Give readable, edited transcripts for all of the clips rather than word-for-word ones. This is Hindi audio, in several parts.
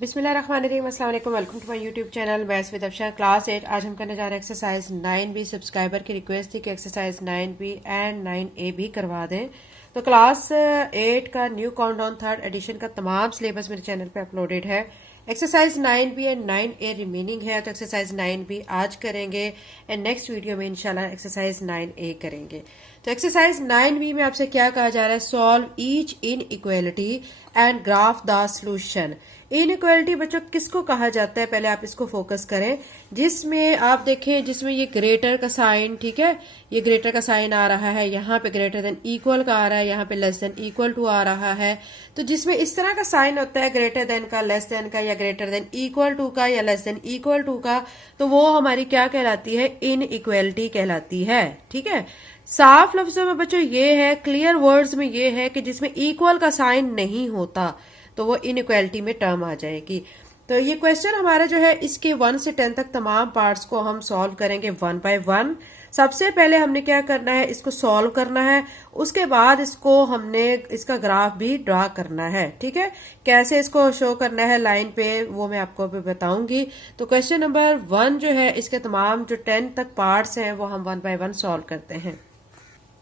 बिस्मिल्लाहिर्रहमानिर्रहीम, अस्सलाम वालेकुम, welcome to my YouTube channel maths with Afsha class 8। आज हम करने जा रहे हैं एक्सरसाइज 9B। सब्सक्राइबर की रिक्वेस्ट थी कि एक्सरसाइज 9B एंड 9A भी करवा दें। तो क्लास 8 का न्यू काउंटडाउन थर्ड एडिशन का तमाम सिलेबस मेरे चैनल पे अपलोडेड है। Exercise 9B and 9A remaining है, तो एक्सरसाइज 9B आज करेंगे एंड नेक्स्ट वीडियो में इंशाल्लाह एक्सरसाइज 9A करेंगे। तो एक्सरसाइज 9B में आपसे क्या कहा जा रहा है? Solve each in equality and graph the solution. Inequality बच्चों किसको कहा जाता है, पहले आप इसको फोकस करें। जिसमें आप देखें, जिसमें ये ग्रेटर का साइन, ठीक है, ये ग्रेटर का साइन आ रहा है, यहाँ पे ग्रेटर देन इक्वल का आ रहा है, यहाँ पे लेस देन इक्वल टू आ रहा है। तो जिसमें इस तरह का साइन होता है, ग्रेटर देन का, लेस देन का, या ग्रेटर देन इक्वल टू का, या लेस देन इक्वल टू का, तो वो हमारी क्या कहलाती है? इनइक्वालिटी कहलाती है। ठीक है, साफ लफ्जों में बच्चों ये है, क्लियर वर्ड्स में ये है कि जिसमें इक्वल का साइन नहीं होता तो वो इनइक्वालिटी में टर्म आ जाएगी। तो ये क्वेश्चन हमारा जो है, इसके 1 से 10 तक तमाम पार्ट्स को हम सॉल्व करेंगे 1 बाय 1। सबसे पहले हमने क्या करना है? इसको सॉल्व करना है, उसके बाद इसको हमने इसका ग्राफ भी ड्रा करना है। ठीक है, कैसे इसको शो करना है लाइन पे वो मैं आपको अभी बताऊंगी। तो क्वेश्चन नंबर 1 जो है, इसके तमाम जो 10 तक पार्ट्स हैं वो हम 1 बाय 1 सॉल्व करते हैं।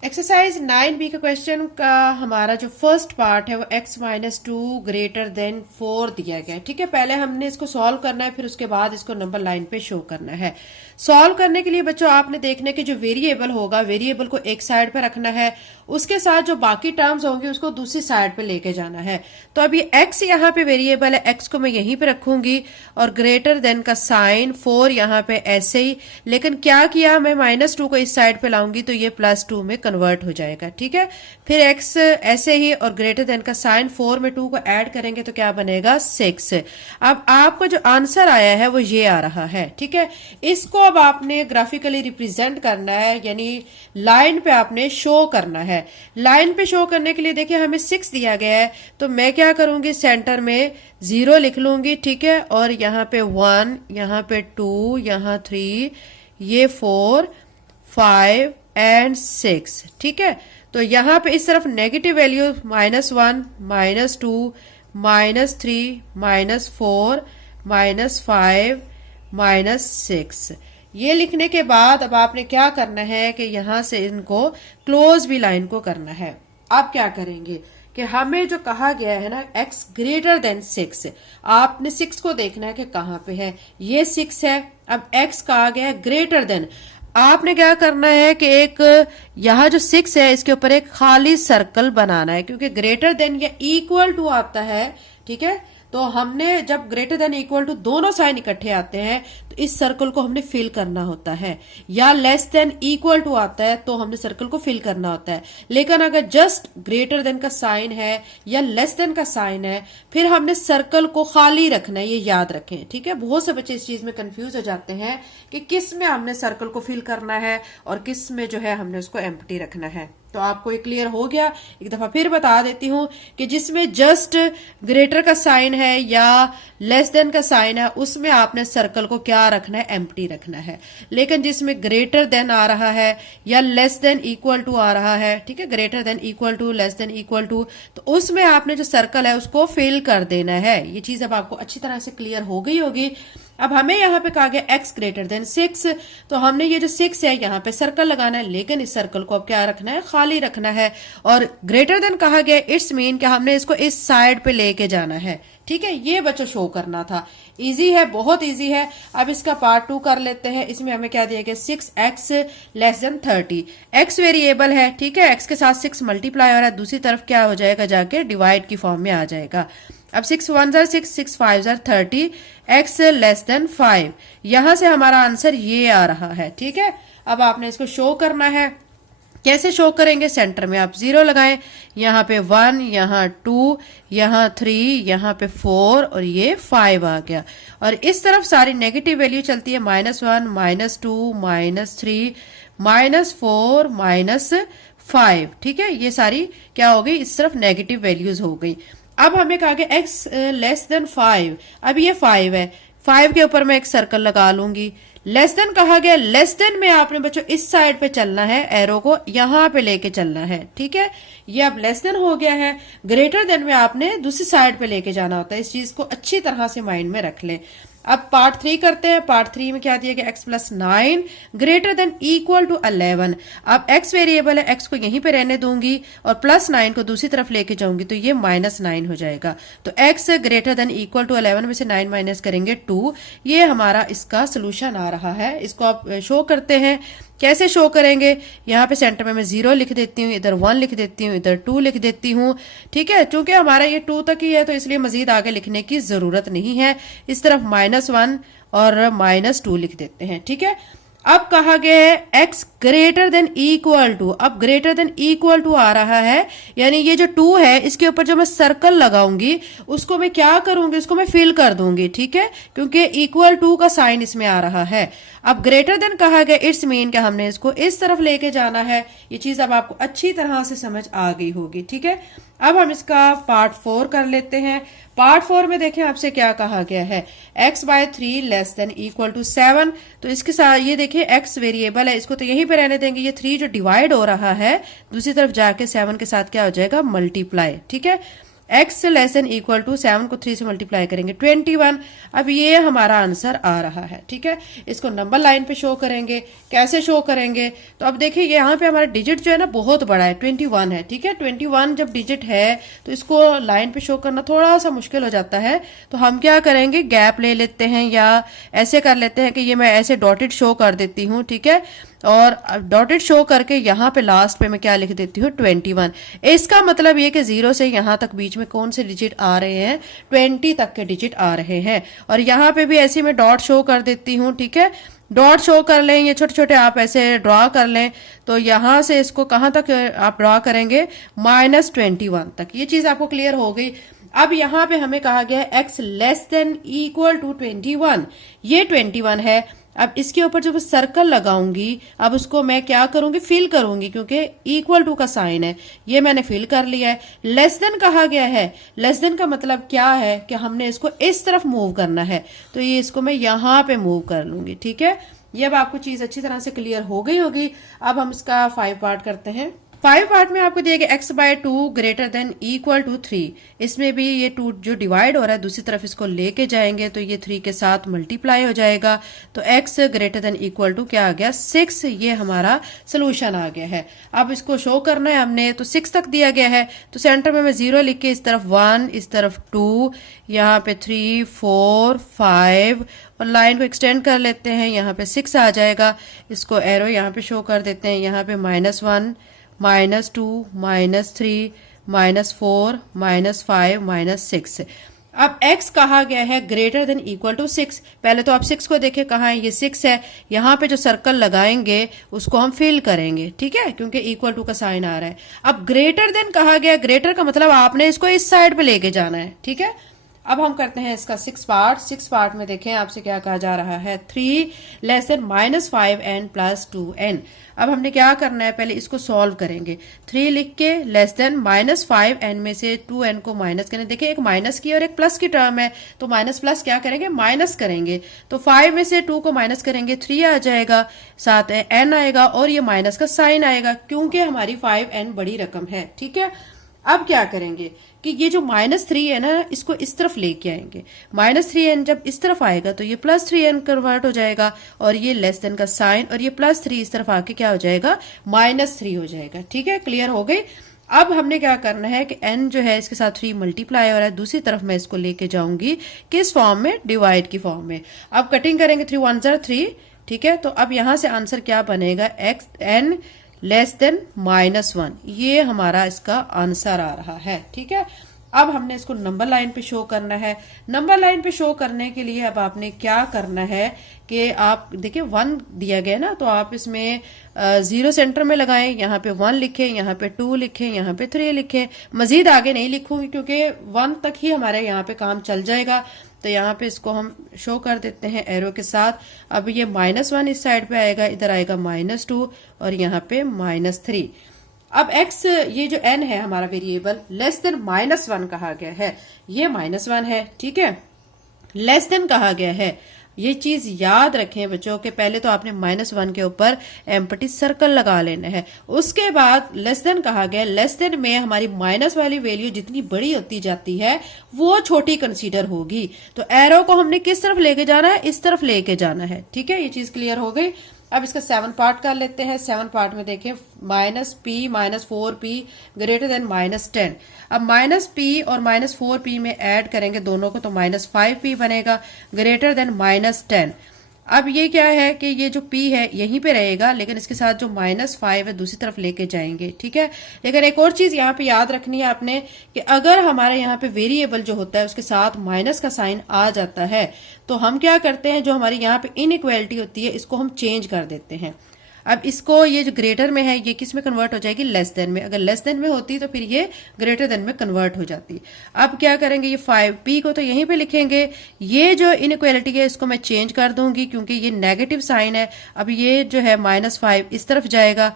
एक्सरसाइज 9B का क्वेश्चन का हमारा जो फर्स्ट पार्ट है वो x-2 ग्रेटर देन 4 दिया गया है। ठीक है, पहले हमने इसको सॉल्व करना है, फिर उसके बाद इसको नंबर लाइन पे शो करना है। सॉल्व करने के लिए बच्चों आपने देखना है कि जो वेरिएबल होगा, वेरिएबल को एक साइड पे रखना है, उसके साथ जो बाकी टर्म्स होंगे उसको दूसरी साइड पे लेके जाना है। तो अब ये x यहाँ पे वेरिएबल है, x को मैं यहीं पे रखूंगी और ग्रेटर देन का साइन 4 यहाँ पे ऐसे ही, लेकिन क्या किया, मैं -2 को इस साइड पे लाऊंगी तो ये +2 में कन्वर्ट हो जाएगा। ठीक है, फिर x ऐसे ही और ग्रेटर देन का साइन 4 में 2 को ऐड करेंगे तो क्या बनेगा? 6। अब आपका जो आंसर आया है वो ये आ रहा है। ठीक है, इसको अब आपने ग्राफिकली रिप्रेजेंट करना है, यानी लाइन पे आपने शो करना है। लाइन पे शो करने के लिए देखिए हमें 6 दिया गया है, तो मैं क्या करूंगी, सेंटर में 0 लिख लूंगी। ठीक है, और यहाँ पे 1, यहाँ पे 2, यहाँ 3, ये 4, 5 एंड 6। ठीक है, तो यहाँ पे इस तरफ नेगेटिव वैल्यू -1, -2, -3, -4, -5, -6। ये लिखने के बाद अब आपने क्या करना है कि यहां से इनको क्लोज भी लाइन को करना है। अब क्या करेंगे कि हमें जो कहा गया है ना, x ग्रेटर देन 6, आपने 6 को देखना है कि कहां पे है। ये 6 है, अब x का आ गया है ग्रेटर देन। आपने क्या करना है कि एक यहाँ जो 6 है इसके ऊपर एक खाली सर्कल बनाना है, क्योंकि ग्रेटर देन या इक्वल टू आता है। ठीक है, तो हमने जब ग्रेटर देन इक्वल टू दोनों साइन इकट्ठे आते हैं तो इस सर्कल को हमने फिल करना होता है, या लेस देन इक्वल टू आता है तो हमने सर्कल को फिल करना होता है। लेकिन अगर जस्ट ग्रेटर देन का साइन है या लेस देन का साइन है, फिर हमने सर्कल को खाली रखना है, ये याद रखें। ठीक है, बहुत से बच्चे इस चीज में कंफ्यूज हो जाते हैं कि किस में हमने सर्कल को फिल करना है और किस में जो है हमने उसको एम्प्टी रखना है। तो आपको ये क्लियर हो गया। एक दफा फिर बता देती हूं कि जिसमें जस्ट ग्रेटर का साइन है या लेस देन का साइन है उसमें आपने सर्कल को क्या रखना है? एम्प्टी रखना है। लेकिन जिसमें ग्रेटर देन आ रहा है या लेस देन इक्वल टू आ रहा है, ठीक है, greater than equal to, less than equal to, तो उसमें आपने जो सर्कल है उसको फिल कर देना है। ये चीज अब आपको अच्छी तरह से क्लियर हो गई होगी। अब हमें यहाँ पे कहा गया x ग्रेटर देन 6, तो हमने ये जो 6 है यहाँ पे सर्कल लगाना है, लेकिन इस सर्कल को अब क्या रखना है? खाली रखना है। और ग्रेटर देन कहा गया, इट्स मीन कि हमने इसको इस साइड पे लेके जाना है। ठीक है, ये बच्चों शो करना था। इजी है, बहुत इजी है। अब इसका पार्ट 2 कर लेते हैं। इसमें हमें क्या दिया गया? 6x less than 30। x variable है, ठीक है, x के साथ 6 मल्टीप्लाई हो रहा है, दूसरी तरफ क्या हो जाएगा? जाके डिवाइड की फॉर्म में आ जाएगा। अब 6 1 jar 6, 6 5 jar 30, x less then 5। यहां से हमारा आंसर ये आ रहा है। ठीक है, अब आपने इसको शो करना है। कैसे शो करेंगे? सेंटर में आप 0 लगाएं, यहाँ पे 1, यहाँ 2, यहाँ 3, यहाँ पे 4 और ये 5 आ गया। और इस तरफ सारी नेगेटिव वैल्यू चलती है, -1, -2, -3, -4, -5। ठीक है, ये सारी क्या हो गई? इस तरफ नेगेटिव वैल्यूज हो गई। अब हमें कहा गया x लेस देन 5। अब ये 5 है, 5 के ऊपर मैं एक सर्कल लगा लूंगी, लेस देन कहा गया, लेस देन में आपने बच्चों इस साइड पे चलना है, एरो को यहां पे लेके चलना है, ठीक है। ये अब लेस देन हो गया है। ग्रेटर देन में आपने दूसरी साइड पे लेके जाना होता है। इस चीज को अच्छी तरह से माइंड में रख लें। अब पार्ट 3 करते हैं। पार्ट 3 में क्या दिया गया, x plus 9 greater than equal to 11। अब x वेरिएबल है, x को यहीं पे रहने दूंगी और प्लस 9 को दूसरी तरफ लेके जाऊंगी तो ये माइनस 9 हो जाएगा। तो x greater than equal to 11 में से 9 माइनस करेंगे 2। ये हमारा इसका सोल्यूशन आ रहा है। इसको आप शो करते हैं। कैसे शो करेंगे, यहाँ पे सेंटर में मैं 0 लिख देती हूँ, इधर 1 लिख देती हूँ, इधर 2 लिख देती हूँ, ठीक है। चूंकि हमारा ये 2 तक ही है तो इसलिए मजीद आगे लिखने की जरूरत नहीं है। इस तरफ -1 और -2 लिख देते हैं, ठीक है। अब कहा गया है x greater than equal to. अब ग्रेटर देन इक्वल टू आ रहा है, यानी ये जो 2 है इसके ऊपर जो मैं सर्कल लगाऊंगी उसको मैं क्या करूंगी, उसको मैं फिल कर दूंगी, ठीक है, क्योंकि इक्वल टू का साइन इसमें आ रहा है। अब ग्रेटर देन कहा गया, इट्स मीन कि हमने इसको इस तरफ लेके जाना है। ये चीज अब आपको अच्छी तरह से समझ आ गई होगी, ठीक है। अब हम इसका पार्ट 4 कर लेते हैं। पार्ट 4 में देखें आपसे क्या कहा गया है, x/3 less than equal to 7। तो इसके साथ ये देखिए x वेरिएबल है, इसको तो यहीं पे रहने देंगे। ये 3 जो डिवाइड हो रहा है दूसरी तरफ जाके 7 के साथ क्या हो जाएगा, मल्टीप्लाई, ठीक है। x less than equal to 7 को 3 से मल्टीप्लाई करेंगे 21। अब ये हमारा आंसर आ रहा है, ठीक है। इसको नंबर लाइन पे शो करेंगे। कैसे शो करेंगे, तो अब देखिए यहाँ पे हमारा डिजिट जो है ना बहुत बड़ा है, 21 है, ठीक है। 21 जब डिजिट है तो इसको लाइन पे शो करना थोड़ा सा मुश्किल हो जाता है। तो हम क्या करेंगे, गैप ले लेते हैं या ऐसे कर लेते हैं कि ये मैं ऐसे डॉटेड शो कर देती हूँ, ठीक है। और डॉटेड शो करके यहाँ पे लास्ट पे मैं क्या लिख देती हूँ, 21। इसका मतलब ये कि 0 से यहाँ तक बीच में कौन से डिजिट आ रहे हैं, 20 तक के डिजिट आ रहे हैं। और यहाँ पे भी ऐसे मैं डॉट शो कर देती हूँ, ठीक है। डॉट शो कर लें, ये छोटे छोटे आप ऐसे ड्रॉ कर लें। तो यहाँ से इसको कहाँ तक आप ड्रॉ करेंगे, -21 तक। ये चीज आपको क्लियर हो गई। अब यहाँ पे हमें कहा गया है x less than equal to 21। ये 21 है। अब इसके ऊपर जब सर्कल लगाऊंगी, अब उसको मैं क्या करूंगी, फिल करूंगी, क्योंकि इक्वल टू का साइन है। ये मैंने फिल कर लिया है। लेस देन कहा गया है, लेस देन का मतलब क्या है कि हमने इसको इस तरफ मूव करना है। तो ये इसको मैं यहां पे मूव कर लूंगी, ठीक है। ये अब आपको चीज अच्छी तरह से क्लियर हो गई होगी। अब हम इसका 5 पार्ट करते हैं। 5 पार्ट में आपको दिया गया x/2 greater than equal to 3। इसमें भी ये 2 जो डिवाइड हो रहा है दूसरी तरफ इसको लेके जाएंगे तो ये 3 के साथ मल्टीप्लाई हो जाएगा। तो x greater than equal to क्या आ गया, 6। ये हमारा सोल्यूशन आ गया है। अब इसको शो करना है हमने, तो 6 तक दिया गया है। तो सेंटर में मैं 0 लिख के इस तरफ 1, इस तरफ 2, यहाँ पे 3, 4, 5 और लाइन को एक्सटेंड कर लेते हैं। यहाँ पे 6 आ जाएगा। इसको एरो यहाँ पे शो कर देते हैं। यहाँ पे -1, -2, -3, -4, -5, -6। अब x कहा गया है ग्रेटर देन इक्वल टू 6। पहले तो आप 6 को देखें कहाँ है, ये 6 है। यहाँ पे जो सर्कल लगाएंगे उसको हम फिल करेंगे, ठीक है, क्योंकि इक्वल टू का साइन आ रहा है। अब ग्रेटर देन कहा गया, ग्रेटर का मतलब आपने इसको इस साइड पे लेके जाना है, ठीक है। अब हम करते हैं इसका 6 पार्ट। 6 पार्ट में देखें आपसे क्या कहा जा रहा है, 3 less than -5n plus 2n। अब हमने क्या करना है, पहले इसको सॉल्व करेंगे। 3 लिख के लेस देन -5n में से 2n को माइनस करें। देखिए एक माइनस की और एक प्लस की टर्म है, तो माइनस प्लस क्या करेंगे, माइनस करेंगे। तो 5 में से 2 को माइनस करेंगे, 3 आ जाएगा, साथ n आएगा और ये माइनस का साइन आएगा, क्योंकि हमारी 5n बड़ी रकम है, ठीक है। अब क्या करेंगे कि ये जो -3 है ना, इसको इस तरफ लेके आएंगे। -3n जब इस तरफ आएगा तो ये +3n कन्वर्ट हो जाएगा और ये लेस देन का साइन और ये +3 इस तरफ आके क्या हो जाएगा, -3 हो जाएगा, ठीक है। क्लियर हो गई। अब हमने क्या करना है कि n जो है इसके साथ 3 मल्टीप्लाई हो रहा है, दूसरी तरफ मैं इसको लेके जाऊंगी किस फॉर्म में, डिवाइड की फॉर्म में। अब कटिंग करेंगे, 3 1 ज़ा 3, ठीक है। तो अब यहां से आंसर क्या बनेगा, n लेस देन -1। ये हमारा इसका आंसर आ रहा है, ठीक है। अब हमने इसको नंबर लाइन पे शो करना है। नंबर लाइन पे शो करने के लिए अब आपने क्या करना है कि आप देखिए 1 दिया गया ना, तो आप इसमें 0 सेंटर में लगाएं। यहाँ पे 1 लिखें, यहाँ पे 2 लिखें, यहाँ पे 3 लिखें। मजीद आगे नहीं लिखूंगी क्योंकि 1 तक ही हमारे यहाँ पे काम चल जाएगा। तो यहाँ पे इसको हम शो कर देते हैं एरो के साथ। अब ये -1 इस साइड पे आएगा, इधर आएगा -2 और यहाँ पे -3। अब x, ये जो n है हमारा वेरिएबल, लेस देन -1 कहा गया है, ये -1 है, ठीक है। लेस देन कहा गया है, ये चीज याद रखें बच्चों के, पहले तो आपने -1 के ऊपर एम्प्टी सर्कल लगा लेना है। उसके बाद लेस देन कहा गया, लेस देन में हमारी माइनस वाली वैल्यू जितनी बड़ी होती जाती है वो छोटी कंसीडर होगी। तो एरो को हमने किस तरफ लेके जाना है, इस तरफ लेके जाना है। ठीक है, ये चीज क्लियर हो गई। अब इसका 7 पार्ट कर लेते हैं। 7 पार्ट में देखें -p -4p ग्रेटर देन -10। अब -p और -4p में ऐड करेंगे दोनों को तो -5p बनेगा ग्रेटर देन -10। अब ये क्या है कि ये जो p है यहीं पे रहेगा, लेकिन इसके साथ जो -5 है दूसरी तरफ लेके जाएंगे। ठीक है, लेकिन एक और चीज यहाँ पे याद रखनी है आपने कि अगर हमारे यहाँ पे वेरिएबल जो होता है उसके साथ माइनस का साइन आ जाता है तो हम क्या करते हैं, जो हमारी यहाँ पे इनइक्वालिटी होती है इसको हम चेंज कर देते हैं। अब इसको ये जो ग्रेटर में है ये किस में कन्वर्ट हो जाएगी, लेस देन में। अगर लेस देन में होती तो फिर ये ग्रेटर देन में कन्वर्ट हो जाती। अब क्या करेंगे, ये 5p को तो यहीं पे लिखेंगे, ये जो इनइक्वालिटी है इसको मैं चेंज कर दूंगी क्योंकि ये नेगेटिव साइन है। अब ये जो है -5 इस तरफ जाएगा,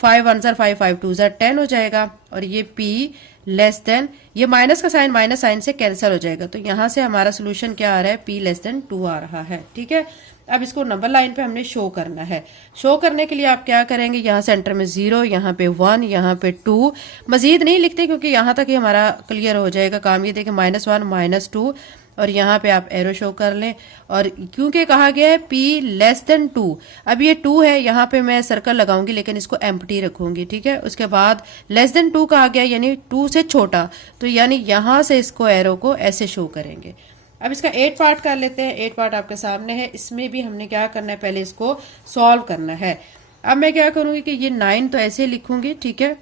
5 1 5 5 2 10 हो जाएगा, और ये p लेस देन, ये माइनस का साइन माइनस साइन से कैंसिल हो जाएगा। तो यहां से हमारा सोल्यूशन क्या आ रहा है, p लेस देन 2 आ रहा है। ठीक है, अब इसको नंबर लाइन पे हमने शो करना है। शो करने के लिए आप क्या करेंगे, यहाँ सेंटर में 0, यहाँ पे 1, यहाँ पे 2, मजीद नहीं लिखते क्योंकि यहाँ तक ही हमारा क्लियर हो जाएगा काम। ये देखिए -1 -2, और यहाँ पे आप एरो शो कर लें। और क्योंकि कहा गया है p लेस देन 2, अब ये 2 है, यहाँ पे मैं सर्कल लगाऊंगी लेकिन इसको एम्प्टी रखूंगी। ठीक है, उसके बाद लेस देन 2 कहा गया यानी 2 से छोटा, तो यानी यहाँ से इसको एरो को ऐसे शो करेंगे। अब इसका 8 पार्ट कर लेते हैं। 8 पार्ट आपके सामने है। इसमें भी हमने क्या करना है, पहले इसको सॉल्व करना है। अब मैं क्या करूंगी कि ये 9 तो ऐसे लिखूंगी। ठीक है,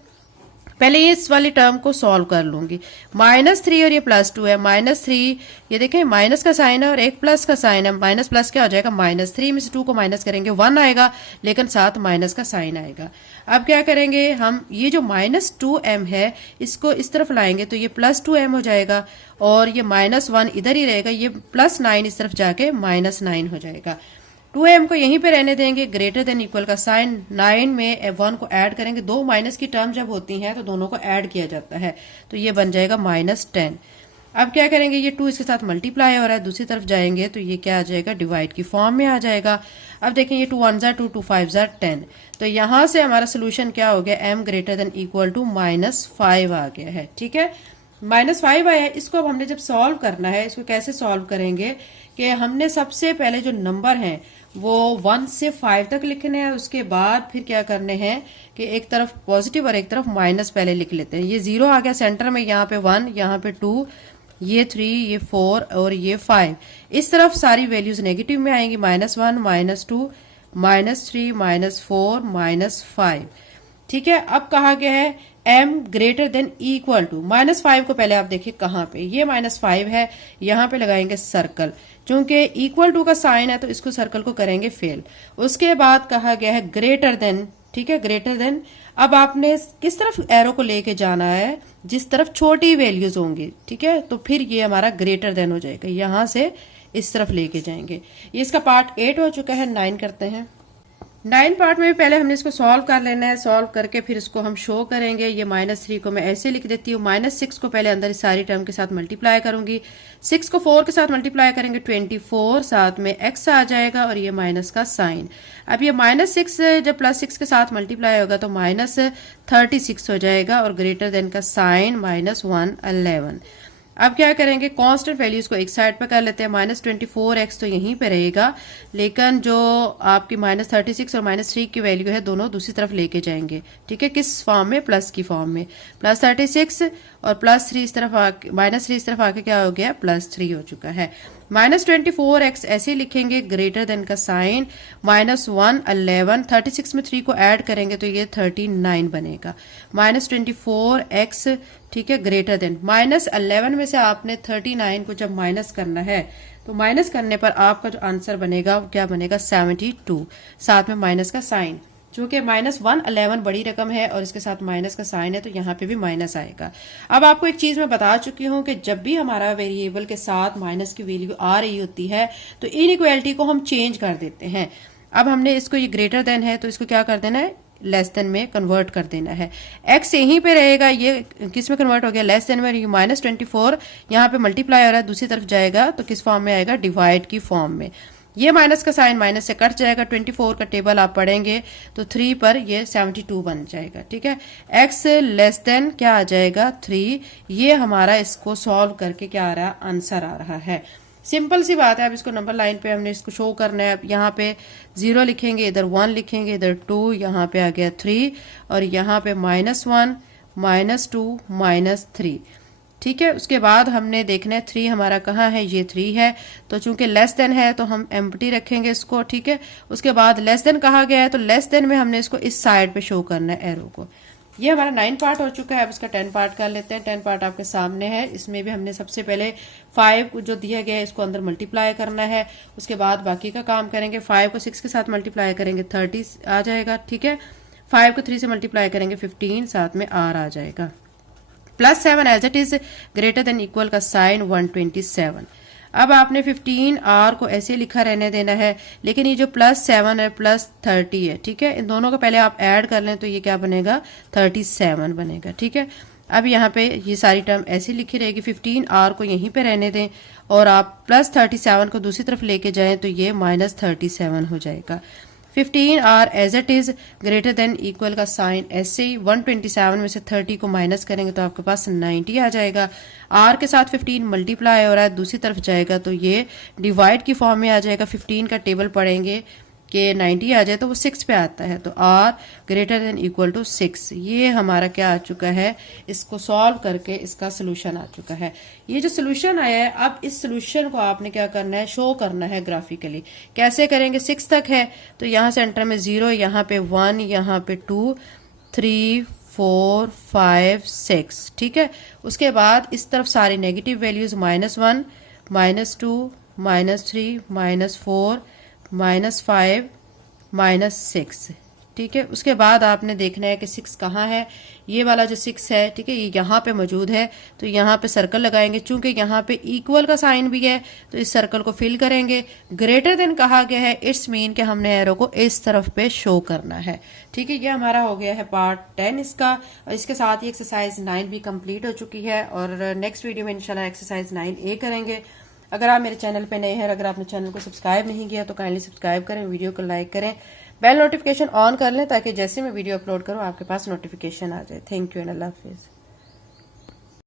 पहले इस वाली टर्म को सॉल्व कर लूंगी। -3 और ये +2 है। -3 ये देखें माइनस का साइन है और एक प्लस का साइन है। माइनस प्लस क्या हो जाएगा, -3 में से 2 को माइनस करेंगे 1 आएगा, लेकिन साथ माइनस का साइन आएगा। अब क्या करेंगे हम, ये जो -2m है इसको इस तरफ लाएंगे तो ये +2m हो जाएगा, और ये -1 इधर ही रहेगा, ये +9 इस तरफ जाके -9 हो जाएगा। 2m को यहीं पे रहने देंगे, ग्रेटर देन इक्वल का साइन, 9 में 1 को ऐड करेंगे। दो माइनस की टर्म जब होती हैं तो दोनों को ऐड किया जाता है, तो ये बन जाएगा -10। अब क्या करेंगे, ये 2 इसके साथ मल्टीप्लाई हो रहा है, दूसरी तरफ जाएंगे तो ये क्या आ जाएगा, डिवाइड की फॉर्म में आ जाएगा। अब देखें ये 2 1 ज़ा 2 2 5 ज़ा 10, तो यहां से हमारा सोल्यूशन क्या हो गया, m greater than equal to -5 आ गया है। ठीक है, -5 आया है। इसको अब हमने जब सॉल्व करना है, इसको कैसे सॉल्व करेंगे कि हमने सबसे पहले जो नंबर हैं वो 1 से 5 तक लिखने हैं। उसके बाद फिर क्या करने हैं कि एक तरफ पॉजिटिव और एक तरफ माइनस पहले लिख लेते हैं। ये 0 आ गया सेंटर में, यहाँ पे 1, यहाँ पे 2, ये 3, ये 4 और ये 5। इस तरफ सारी वैल्यूज नेगेटिव में आएंगी, -1 -2 -3 -4 -5। ठीक है, अब कहा गया है m greater than equal to, -5 को पहले आप देखिए कहाँ पे, ये -5 है, यहाँ पे लगाएंगे सर्कल, चूंकि इक्वल टू का साइन है तो इसको सर्कल को करेंगे फेल। उसके बाद कहा गया है ग्रेटर देन। ठीक है, ग्रेटर देन, अब आपने किस तरफ एरो को लेके जाना है, जिस तरफ छोटी वैल्यूज होंगी। ठीक है, तो फिर ये हमारा ग्रेटर देन हो जाएगा, यहां से इस तरफ लेके जाएंगे। ये इसका पार्ट 8 हो चुका है। 9 करते हैं। 9 पार्ट में भी पहले हमने इसको सॉल्व कर लेना है। सॉल्व करके फिर इसको हम शो करेंगे। ये -3 को मैं ऐसे लिख देती हूँ, -6 को पहले अंदर इस सारी टर्म के साथ मल्टीप्लाई करूंगी, 6 को 4 के साथ मल्टीप्लाई करेंगे 24, साथ में x आ जाएगा और ये माइनस का साइन। अब ये -6 जब +6 के साथ मल्टीप्लाई होगा तो -36 हो जाएगा, और ग्रेटर देन का साइन -111। अब क्या करेंगे, कांस्टेंट वैल्यूज को एक साइड पे कर लेते हैं। -24x तो यहीं पे रहेगा, लेकिन जो आपकी -36 और -3 की वैल्यू है दोनों दूसरी तरफ लेके जाएंगे। ठीक है, किस फॉर्म में, प्लस की फॉर्म में। +36 और +3 इस तरफ आके, -3 इस तरफ आके क्या हो गया, +3 हो चुका है। -24x ऐसे लिखेंगे, ग्रेटर देन का साइन -111, 36 में 3 को ऐड करेंगे तो ये 39 बनेगा। -24x, ठीक है, ग्रेटर देन, -11 में से आपने 39 को जब माइनस करना है तो माइनस करने पर आपका जो आंसर बनेगा वो क्या बनेगा, 72, साथ में माइनस का साइन। चूंकि -111 बड़ी रकम है और इसके साथ माइनस का साइन है तो यहाँ पे भी माइनस आएगा। अब आपको एक चीज मैं बता चुकी हूँ कि जब भी हमारा वेरिएबल के साथ माइनस की वैल्यू आ रही होती है तो इनइक्वालिटी को हम चेंज कर देते हैं। अब हमने इसको, ये ग्रेटर देन है तो इसको क्या कर देना है, लेस देन में कन्वर्ट कर देना है। x यहीं पे रहेगा, ये किस में कन्वर्ट हो गया, लेस देन में। -24 यहाँ पे मल्टीप्लाई हो रहा है, दूसरी तरफ जाएगा तो किस फॉर्म में आएगा, डिवाइड की फॉर्म में। ये माइनस का साइन माइनस से कट जाएगा, 24 का टेबल आप पढ़ेंगे तो 3 पर ये 72 बन जाएगा, ठीक है। x लेस देन क्या आ जाएगा 3, ये हमारा इसको सॉल्व करके क्या आ रहा है, आंसर आ रहा है। सिंपल सी बात है। अब इसको नंबर लाइन पे हमने इसको शो करना है। अब यहाँ पे 0 लिखेंगे, इधर 1 लिखेंगे, इधर 2, यहाँ पे आ गया 3 और यहाँ पे -1 -2 -3, ठीक है। उसके बाद हमने देखना है 3 हमारा कहाँ है, ये 3 है, तो चूंकि लेस देन है तो हम एम्प्टी रखेंगे इसको, ठीक है। उसके बाद लेस देन कहा गया है तो लेस देन में हमने इसको इस साइड पे शो करना है एरो को। ये हमारा 9 पार्ट हो चुका है। अब इसका 10 पार्ट कर लेते हैं। 10 पार्ट आपके सामने है। इसमें भी हमने सबसे पहले 5 जो दिया गया है इसको अंदर मल्टीप्लाई करना है, उसके बाद बाकी का काम करेंगे। 5 को 6 के साथ मल्टीप्लाई करेंगे 30 आ जाएगा, ठीक है। 5 को 3 से मल्टीप्लाई करेंगे 15, साथ में R आ जाएगा। +7 as it is greater than equal का साइन 127। अब आपने 15R को ऐसे लिखा रहने देना है, लेकिन ये जो +7 है +30 है, ठीक है। इन दोनों को पहले आप ऐड कर लें तो ये क्या बनेगा, 37 बनेगा, ठीक है। अब यहाँ पे ये सारी टर्म ऐसे लिखी रहेगी। 15R को यहीं पे रहने दें और आप +37 को दूसरी तरफ लेके जाएं तो ये -37 हो जाएगा। 15R as it is greater than equal का साइन ऐसे ही 127 में से 30 को माइनस करेंगे तो आपके पास 90 आ जाएगा। R के साथ 15 मल्टीप्लाई हो रहा है, दूसरी तरफ जाएगा तो ये डिवाइड की फॉर्म में आ जाएगा। 15 का टेबल पढ़ेंगे कि 90 आ जाए तो वो 6 पे आता है, तो R greater than equal to 6। ये हमारा क्या आ चुका है, इसको सॉल्व करके इसका सोल्यूशन आ चुका है। ये जो सोल्यूशन आया है, अब इस सोल्यूशन को आपने क्या करना है, शो करना है ग्राफिकली। कैसे करेंगे, 6 तक है तो यहाँ सेंटर में 0, यहाँ पे 1, यहाँ पे 2, 3, 4, 5, 6, ठीक है। उसके बाद इस तरफ सारी नेगेटिव वैल्यूज -1, -2, -3, -4, -5, -6, ठीक है। उसके बाद आपने देखना है कि 6 कहाँ है। ये वाला जो 6 है, ठीक है, ये यहाँ पे मौजूद है तो यहाँ पे सर्कल लगाएंगे। चूंकि यहाँ पे इक्वल का साइन भी है तो इस सर्कल को फिल करेंगे। ग्रेटर देन कहा गया है, इट्स मीन कि हमने एरो को इस तरफ पे शो करना है, ठीक है। ये हमारा हो गया है पार्ट 10 इसका, और इसके साथ ही एक्सरसाइज 9 भी कंप्लीट हो चुकी है। और नेक्स्ट वीडियो में इंशाल्लाह एक्सरसाइज 9A करेंगे। अगर आप मेरे चैनल पे नए हैं, अगर आपने चैनल को सब्सक्राइब नहीं किया तो काइंडली सब्सक्राइब करें, वीडियो को लाइक करें, बेल नोटिफिकेशन ऑन कर लें ताकि जैसे मैं वीडियो अपलोड करूं आपके पास नोटिफिकेशन आ जाए। Thank you and Allah Hafiz.